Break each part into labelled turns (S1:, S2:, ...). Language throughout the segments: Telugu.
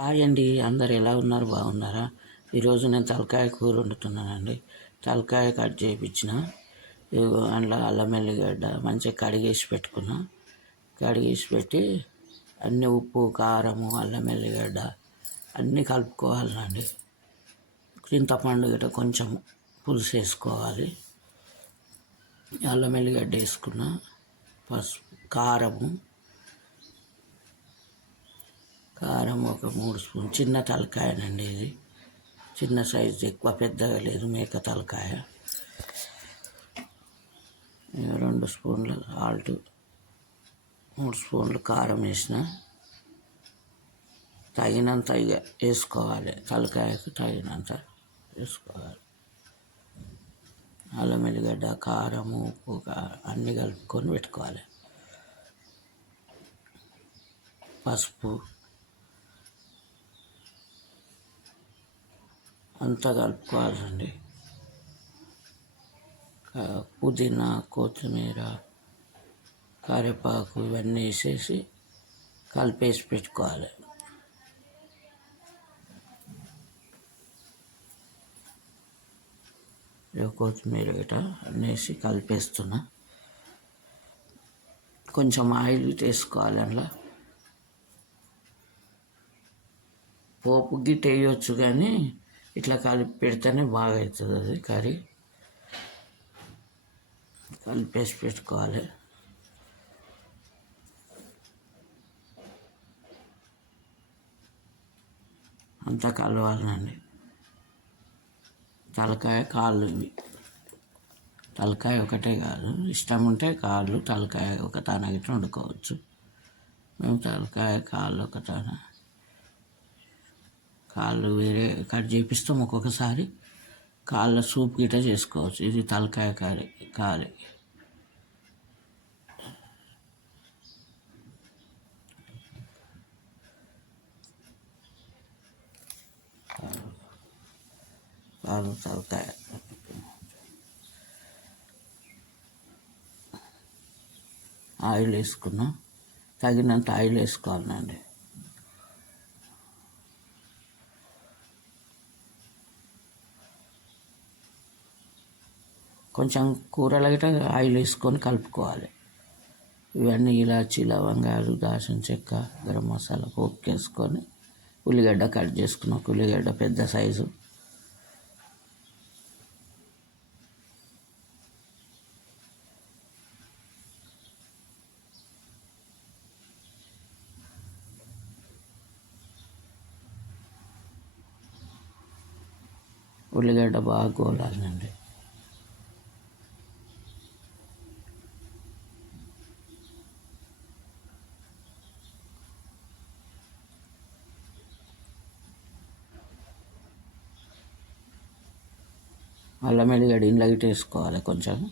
S1: హాయ్ అండి అందరు ఎలా ఉన్నారు బాగున్నారా? ఈరోజు నేను తలకాయ కూర వండుతున్నానండి. తలకాయ కట్ చేయించిన అందులో అల్లం ఎల్లిగడ్డ మంచిగా కడిగేసి పెట్టుకున్నా. కడిగేసి పెట్టి అన్ని ఉప్పు కారము అల్లం ఎల్లిగడ్డ అన్నీ కలుపుకోవాలండి. చింతపండు గిట్ట కొంచెం పులుసు వేసుకోవాలి. అల్లం ఎల్లిగడ్డ వేసుకున్న. పసుపు కారము కారం ఒక మూడు స్పూన్ చిన్న తలకాయనండి ఇది. చిన్న సైజు ఎక్కువ పెద్దగా లేదు మేక తలకాయ. రెండు స్పూన్లు సాల్ట్ మూడు స్పూన్లు కారం వేసిన. తగినంత ఇక వేసుకోవాలి తలకాయకు తగినంత వేసుకోవాలి. అల్లం ఎల్లిగడ్డ కారము ఉప్పు అన్నీ కలుపుకొని పెట్టుకోవాలి. పసుపు అంతా కలుపుకోవాలండి పుదీనా కొత్తిమీర కరివేపాకు ఇవన్నీ వేసేసి కలిపేసి పెట్టుకోవాలి. కొత్తిమీర గిట అనేసి వేసి కలిపేస్తున్నా. కొంచెం ఆయిల్ వేసుకోవాలి అందులో. పోపు గిట్ట వేయొచ్చు కానీ ఇట్లా కలిపి పెడితేనే బాగా అవుతుంది అది కర్రీ. కలిపేసి పెట్టుకోవాలి. అంతా కలవాలండి. తలకాయ కాళ్ళు ఇవి. తలకాయ ఒకటే కాదు. ఇష్టం ఉంటే కాళ్ళు తలకాయ ఒక తాన గిట్ల వండుకోవచ్చు. మేము తలకాయ కాళ్ళు ఒక తాన. కాళ్ళు వేరే కట్ చేపిస్తాం ఒక్కొక్కసారి. కాళ్ళ సూప్ గిట్ట చేసుకోవచ్చు. ఇది తలకాయ కర్రీ కర్రీ. కాళ్ళు తలకాయ. ఆయిల్ వేసుకున్నాం. తగినంత ఆయిల్ వేసుకోవాలండి. కొంచెం కూరలు గిట్ట ఆయిల్ వేసుకొని కలుపుకోవాలి. ఇవన్నీ ఇలాచి లవంగాలు దాల్చిన చెక్క గరం మసాలా పోపు ఉల్లిగడ్డ కట్ చేసుకున్న. ఒక ఉల్లిగడ్డ పెద్ద సైజు. ఉల్లిగడ్డ బాగా గోలాలండి. అల్లం ఎల్లిగడ్డ ఇంట్లో వేసుకోవాలి కొంచెం.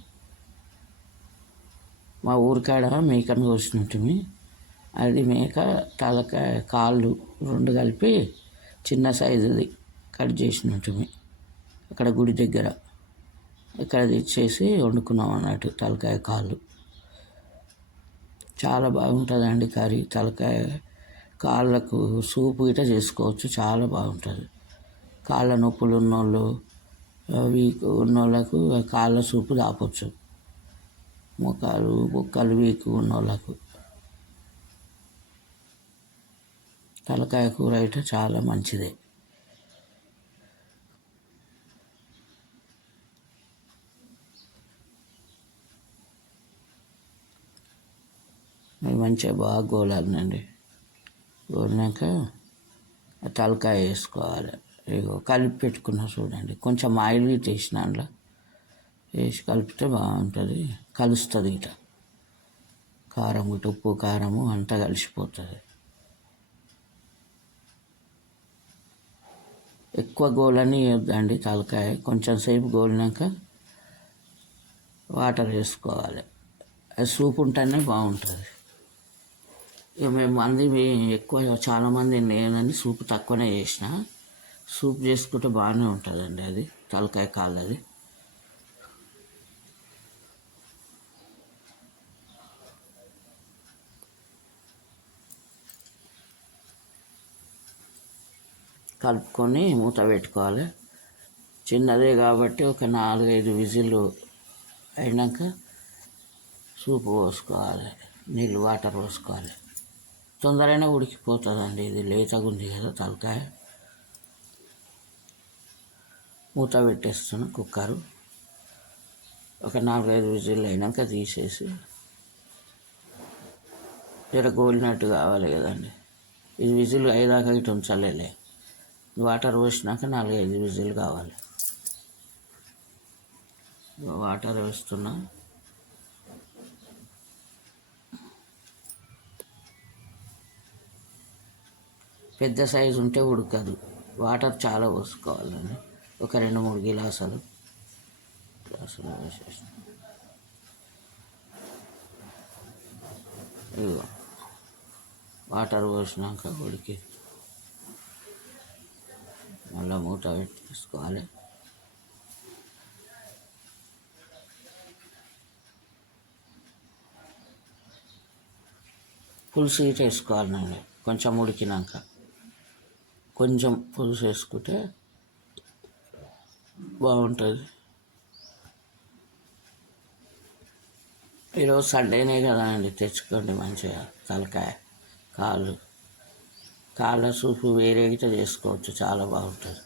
S1: మా ఊరికాడ మేకను కోసినట్టుమి అది మేక తలకాయ కాళ్ళు రెండు కలిపి చిన్న సైజుది కట్ చేసినట్టుమి అక్కడ గుడి దగ్గర. ఇక్కడ తెచ్చేసి వండుకున్నాం అన్నట్టు తలకాయ కాళ్ళు. చాలా బాగుంటుందండి కర్రీ. తలకాయ కాళ్ళకు సూపు గిట్ట చేసుకోవచ్చు. చాలా బాగుంటుంది. కాళ్ళ నొప్పులు ఉన్నోళ్ళు వీక్ ఉన్నోళ్ళకు కాళ్ళ సూపు తాపొచ్చు మొక్కలు బొక్కలు వీక్ ఉన్నోళ్ళకు. తలకాయ కూర అయితే చాలా మంచిదే. మంచిగా బాగా గోలాలండి గోలినాక తలకాయ వేసుకోవాలి. ఇగో కలిపి పెట్టుకున్నా చూడండి. కొంచెం ఆయిల్ ఇటు వేసిన అందులో. వేసి కలిపితే బాగుంటుంది. కలుస్తుంది ఇట. కారం ఇటు ఉప్పు కారము అంతా కలిసిపోతుంది. ఎక్కువ గోలని వద్దండి తలకాయ. కొంచెం సేపు గోలినాక వాటర్ వేసుకోవాలి. అది సూప్ ఉంటేనే బాగుంటుంది. ఇక మేము మంది ఎక్కువ చాలామంది నేనని సూప్ తక్కువనే చేసిన. సూప్ చేసుకుంటే బాగానే ఉంటుందండి అది తలకాయ కాళ్ళది. కలుపుకొని మూత పెట్టుకోవాలి. చిన్నదే కాబట్టి ఒక నాలుగైదు విజిల్లు అయినాక సూపు పోసుకోవాలి నీళ్ళు వాటర్ పోసుకోవాలి. తొందరగానే ఉడికిపోతుందండి ఇది లేతగా ఉంది కదా తలకాయ. మూత పెట్టేస్తున్నా కుక్కరు. ఒక నాలుగైదు విజిల్లు అయినాక తీసేసి జర గోలినట్టు కావాలి కదండి. ఇది విజిల్ అయ్యేదాకా ఇటు ఉంచలేలే. వాటర్ పోసినాక నాలుగైదు విజిల్ కావాలి. వాటర్ వేస్తున్నా. పెద్ద సైజు ఉంటే ఉడకదు. వాటర్ చాలా పోసుకోవాలండి. ఒక రెండు మూడు గిలాసాలు. గ్లాసులు వేసేసిన ఇదిగో. వాటర్ పోసినాక ఉడికి మళ్ళీ మూట పెట్టి తీసుకోవాలి. పులుసు ఇటు వేసుకోవాలండి కొంచెం ఉడికినాక. కొంచెం పులుసు వేసుకుంటే బాగుంటుంది. ఈరోజు సండేనే కదా అండి తెచ్చుకోండి మంచిగా తలకాయ కాళ్ళు. కాళ్ళ సూపు వేరే గిట్ట చేసుకోవచ్చు చాలా బాగుంటుంది.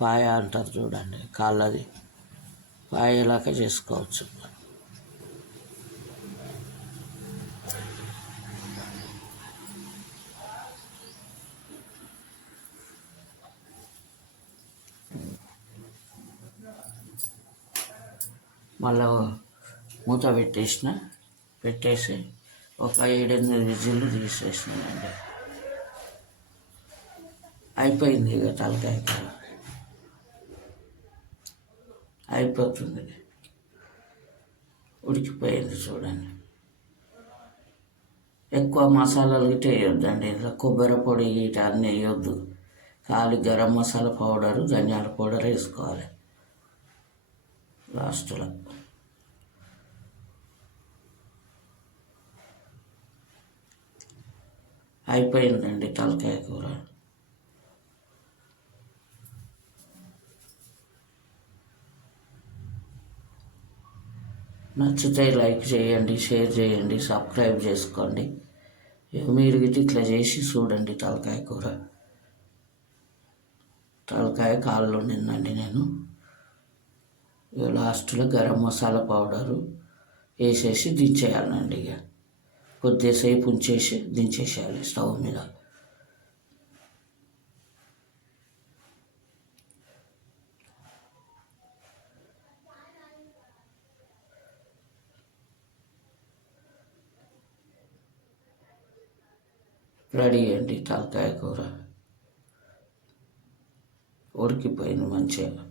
S1: పాయ అంటారు చూడండి కాళ్ళది. పాయలాగా చేసుకోవచ్చు. మళ్ళా మూత పెట్టేసిన పెట్టేసి ఒక ఏడెనిమిది విజిల్లు తీసేసినానండి అయిపోయింది ఇక తలకాయ కూర అయిపోతుంది. ఉడికిపోయింది చూడండి. ఎక్కువ మసాలాలు గిట్ట వేయొద్దండి. కొబ్బరి పొడి గిట్ట అన్నీ వేయొద్దు. ఖాళీ గరం మసాలా పౌడరు ధనియాల పౌడర్ వేసుకోవాలి. లాస్ట్లో. అయిపోయిందండి తలకాయ కూర. నచ్చితే లైక్ చేయండి షేర్ చేయండి సబ్స్క్రైబ్ చేసుకోండి. ఇక మీరు ఇది ఇట్లా చేసి చూడండి తలకాయ కూర. తలకాయ కాళ్ళు నిన్నండి నేను. లాస్ట్లో గరం మసాలా పౌడరు వేసేసి దించేయాలండి ఇక. కొద్దిసేపు ఉంచేసి దించేసేయాలి స్టవ్ మీద. రెడీ అండి తలకాయ కూర. ఉడికిపోయింది మంచిగా.